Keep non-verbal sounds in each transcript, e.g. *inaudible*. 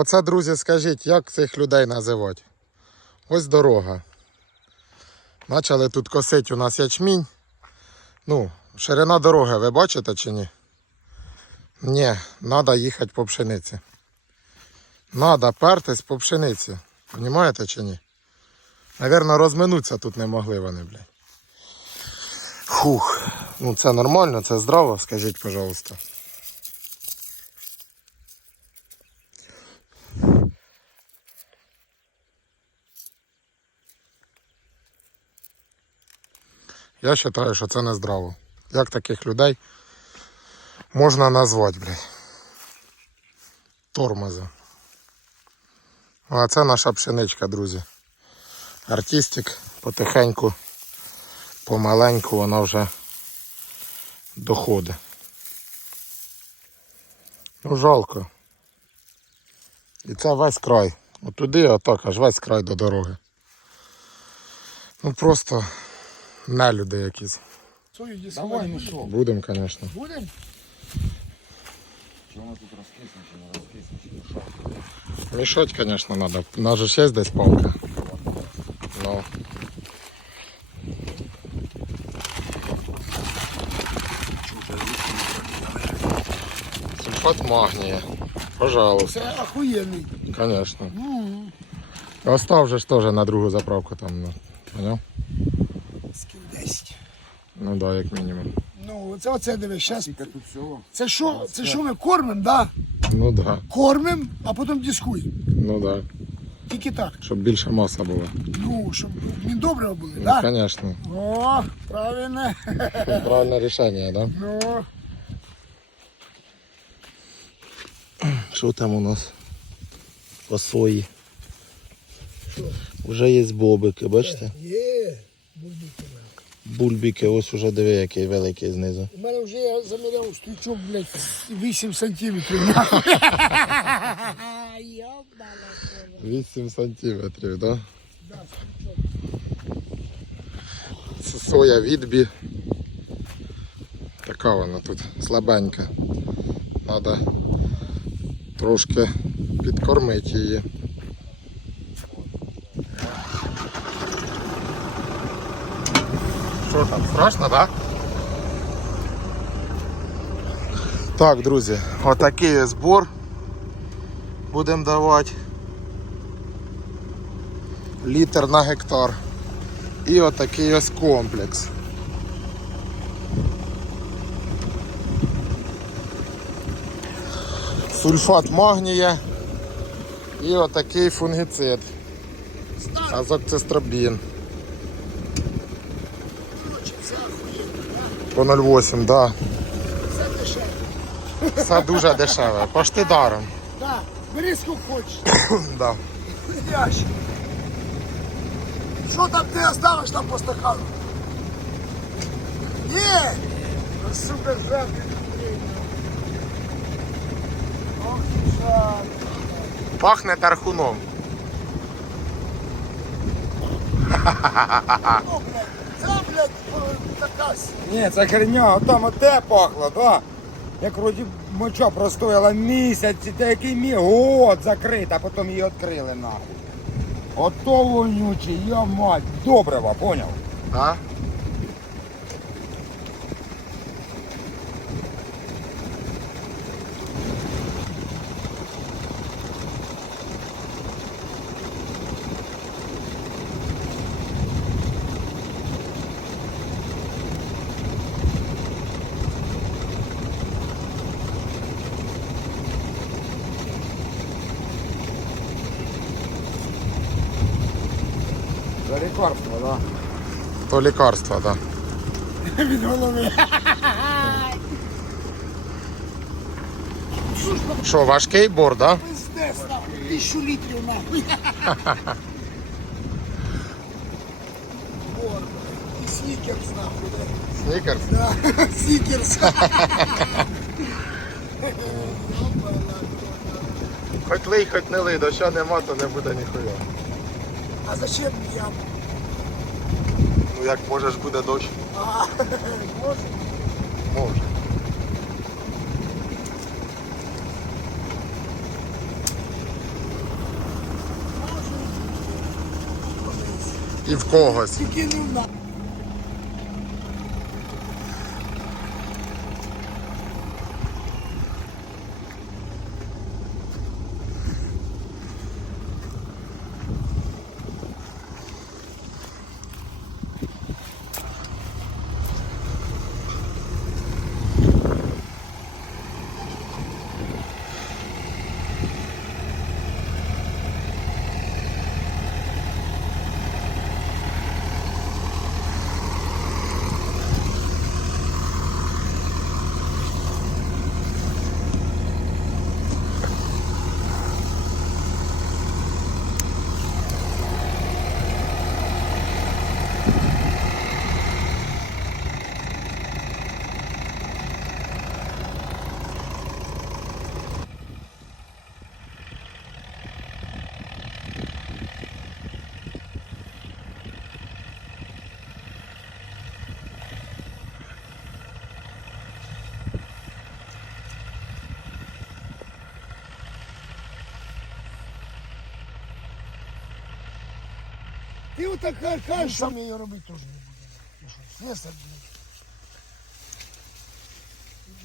оце, друзі, скажіть, як цих людей називати? Ось дорога. Почали тут косити у нас ячмінь. Ну, ширина дороги, ви бачите чи ні? Ні, треба їхати по пшениці. Надо пертись по пшениці. Понімаєте чи ні? Навірно, розминутися тут не могли вони, блядь. Фух. Ну це нормально, це здраво, скажіть, пожалуйста. Я вважаю, що це не здраво. Як таких людей можна назвати, блядь? Тормози. А це наша пшеничка, друзі. Артистик потихеньку, помаленьку вона вже доходить. Ну, жалко. І це весь край. Отуди, отак, аж весь край до дороги. Ну просто не люди якісь. Сою її Давай, ну що? Будемо, звісно. Будем? Чи вона тут розкисне, чи не розкисне, чи не що? Мішать, звісно, треба. У нас же ж є десь палка. Ну. Сульфат магнія. Пожалуйста. Це охуєнний. Конечно. Остав же ж теж на другу заправку там. Ну, поняв? Скіл 10. Ну да, як мінімум. Ну, це оце дивись, щас. Це що? Це що ми кормимо, да? Ну да, Кормимо, а потім дискуємо. ну да. Тільки так. Щоб більше маса була. Ну, щоб міндобрива були, Ну, да? звісно. О, правильно. Правильне рішення, да? Ну, Що там у нас? По сої. Уже є бобики, бачите? є. Бульбіки, ось уже диви, який великий знизу. У мене вже я заміряв стрічок, блядь, 8 сантиметрів. *laughs* 8 сантиметрів, так? Да? Це соя відбі. Така вона тут слабенька. Треба трошки підкормити її. Що там, страшно, так? Да? Так, друзі, отакий збор. Будемо давати літр на гектар. І отакий ось комплекс. Сульфат магнія і отакий фунгіцид. Азоцистробін. По 0,8, да. це дешево. Це дуже дешеве. Пошти даром. Да, бери скільки хочеш. *coughs* Да. Ящик. Що там ти оставиш там по стакану? Ні! Сука, жадный. Ох. Пахне тархуном. Ну, блядь, е, Ні, це херня, от там оте пахло, да? Як вроді моча простояла місяць, та який мій год закрита, а потім її відкрили нахуй. Ото вонючий, я мать, добрива, поняв? А? За лікарство, да? То лікарство, так. Да. від голови. Що, важкий бор, да? Пиздец, нахуй, тисячу літрів, нахуй. Бор, і снікерс, нахуй, да. Снікерс? Да, снікерс. Хоч лий, хоч не лий, доща нема, то не буде ніхуя. А зачем я? Ну як можеш буде дощ. А, *laughs* може? Може. І в когось. Тільки не в нас. Ти отак кажеш, що ми її робити теж не будемо. Ну що, слесар, блядь.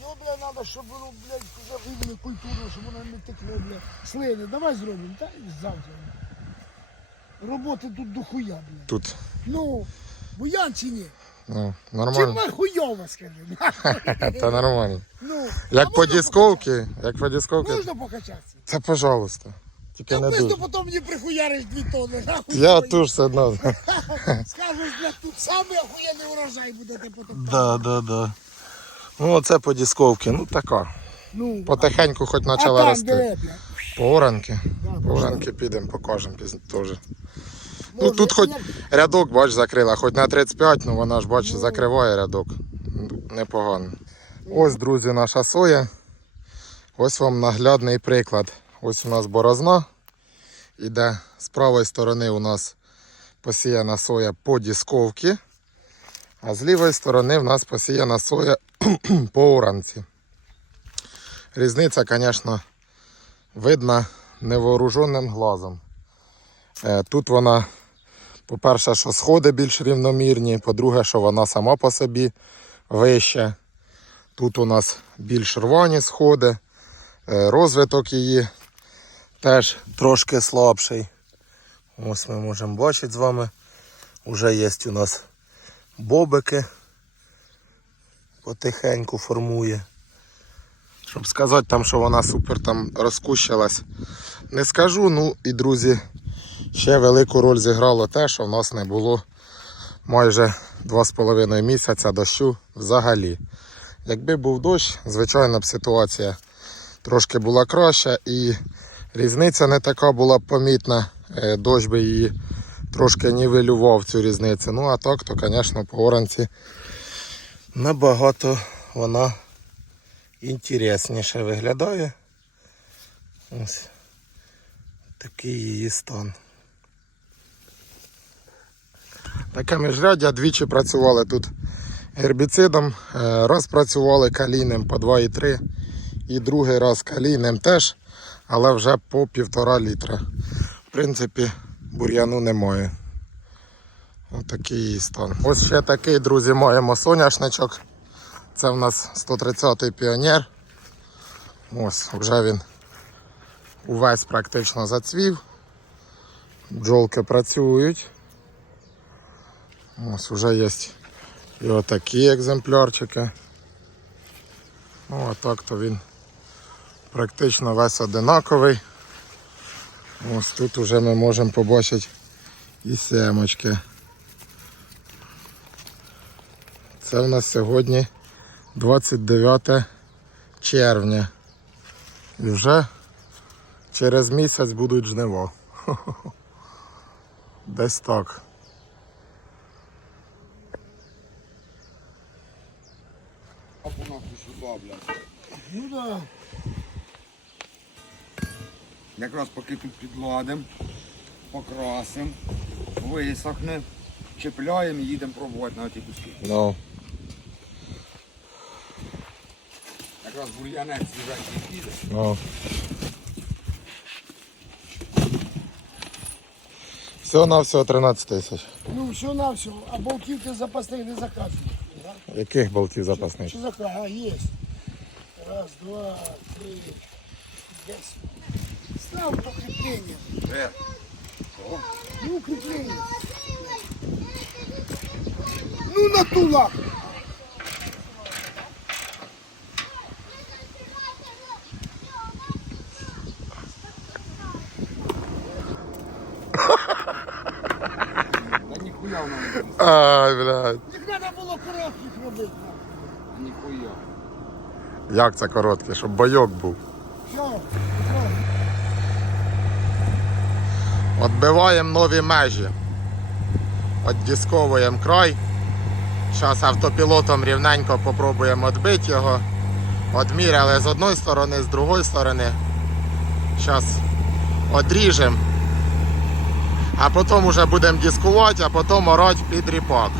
Його, блядь, треба, щоб воно, блядь, вже вивели культурно, щоб воно не текло, блядь. Слини, давай зробимо, та і завтра. Роботи тут до хуя, блядь. Тут. Ну, буян чи ні? Ну, Чи нормально. ми хуйово, скажи. *laughs* Та нормально. Ну, а Як по можна дисковці, як по дисковці, покачатися? Можна покачатися? це пожалуйста. Тільки не дуже. потім мені прихуяриш дві нахуй, Я твої. теж все одно. *laughs* Скажеш, блядь, тут самий охуєнний урожай будете потім. Да, да, да. Ну, оце по дисковці, ну така. Ну, Потихеньку хоч а почала там рости. де, блядь? По оранки. По оранки підемо, покажемо пізно теж. Ну Може, тут хоч як- рядок, бач, закрила, хоч на 35, ну вона ж, бач, закриває рядок. Непогано. Ось, друзі, наша соя. Ось вам наглядний приклад. Ось у нас борозна. Іде з правої сторони у нас посіяна соя по дісковці, а з лівої сторони в нас посіяна соя *clears throat* по оранці. Різниця, звісно, видна невооруженим глазом. Е, Тут вона, по-перше, що сходи більш рівномірні, по-друге, що вона сама по собі вища. Тут у нас більш рвані сходи, е, розвиток її теж трошки слабший. Ось ми можемо бачити з вами. Уже є у нас бобики. Потихеньку формує. Щоб сказати там, що вона супер там розкущилась, не скажу. Ну і друзі, ще велику роль зіграло те, що в нас не було майже 2,5 місяця дощу взагалі. Якби був дощ, звичайно б ситуація трошки була краща і різниця не така була помітна. Е, Дощ би її трошки нівелював цю різницю. Ну а так, то, звісно, по оранці набагато вона інтересніше виглядає. Ось такий її стан. Таке міжряддя двічі працювали тут гербіцидом, е, раз працювали калійним по 2,3 і другий раз калійним теж, але вже по півтора літра. В принципі, бур'яну немає. Ось такий її стан. Ось ще такий, друзі, маємо соняшничок. Це в нас 130-й піонер. Ось, вже він увесь практично зацвів. Бджолки працюють. Ось вже є і отакі екземплярчики. Ну, а так то він практично весь одинаковий. Ось тут вже ми можемо побачити і семочки. Це в нас сьогодні 29 червня. І вже через місяць будуть жнива. *laughs* Десь так. Ну да. Якраз поки тут підладимо, покрасимо, висохне, чіпляємо і їдемо пробувати на ті куски. Ну. Якраз бур'янець свіженький піде. Ну. Все на все 13 тисяч. Ну, все на все. А болтів ти запасних не заказуєш. Да? Яких болтів запасних? Що за А, є. Раз, два, три, десять. Став то кріплення. Е, Ну, кріплення. Ну, на ту лапу. Да. Ай, блядь. Їх треба було коротких робити. Ніхуя. Як це коротке, щоб бойок був. Все, все. Отбиваємо нові межі. Отдісковуємо край. Зараз автопілотом рівненько попробуємо відбити його. Одміряли з одної сторони, з другої сторони. Зараз одріжемо. А потім вже будемо дискувати, а потім орати під ріпак.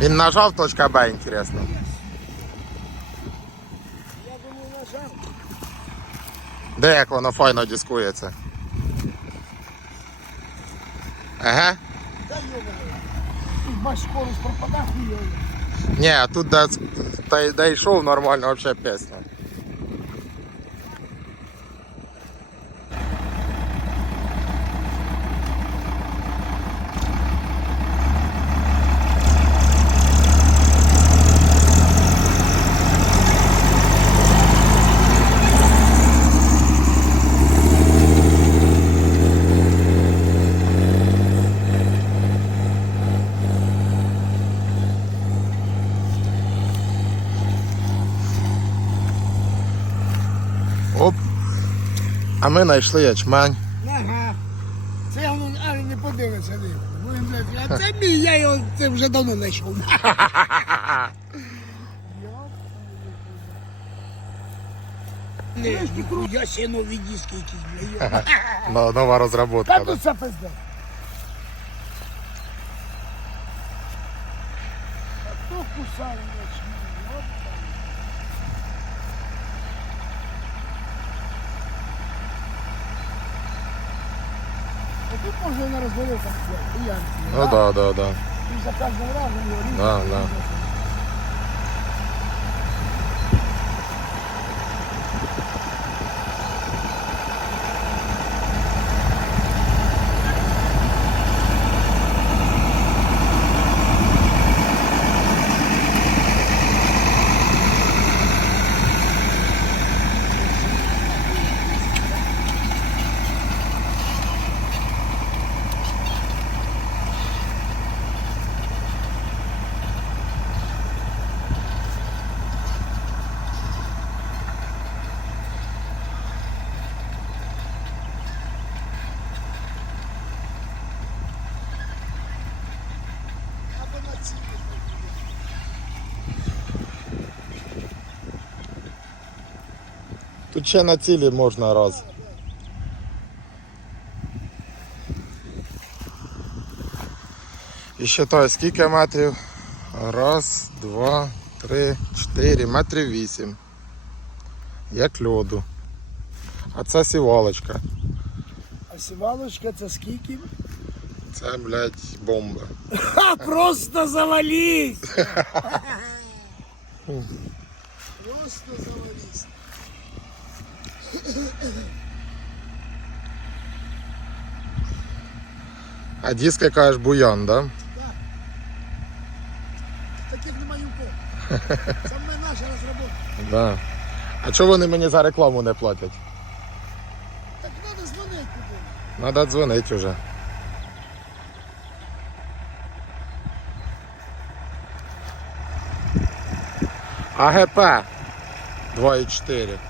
Він нажав точка Б, інтересно. Я думаю, нажав. Де як воно файно дискується? Ага. Та йобаний. Тут бач, скорость пропадає хуйово. Ні, тут де, де, де йшов нормально взагалі пісня. А ми знайшли ячмень. Ага. Це я воно, а не подивиться. Ну, він, блядь, а це мій, я його це вже давно знайшов. *laughs* Я ще нові диски якісь, блядь. Нова розробка. Та Да. тут це пизда. А то кусав ночі. От там. А тут можна на. Я. Ну так, так, так. І за кожним разом його різати. Тут ще на цілі можна раз. І считай, скільки метрів? Раз, два, три, чотири, метрів вісім. Як льоду. А це сівалочка. А сівалочка це скільки? Це, блядь, бомба. Ха, просто завались! *laughs* Просто завались. А диски кажеш буян, да? Таких немає у кого. *laughs* Саме наша розробка. Да. А чого вони мені за рекламу не платять? Так треба дзвонити куди. Надо дзвонити вже. АГП 2,4.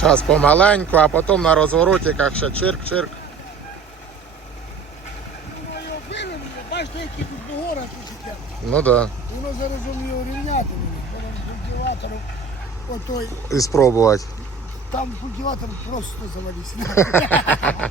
Зараз помаленьку, а потім на розворотиках ще чирк-чирк. Бачите, які тут гора посітять. Ну да. Воно зараз його рівняти. Культиватором, отой, І спробувати. там культиватор просто завалить. *laughs*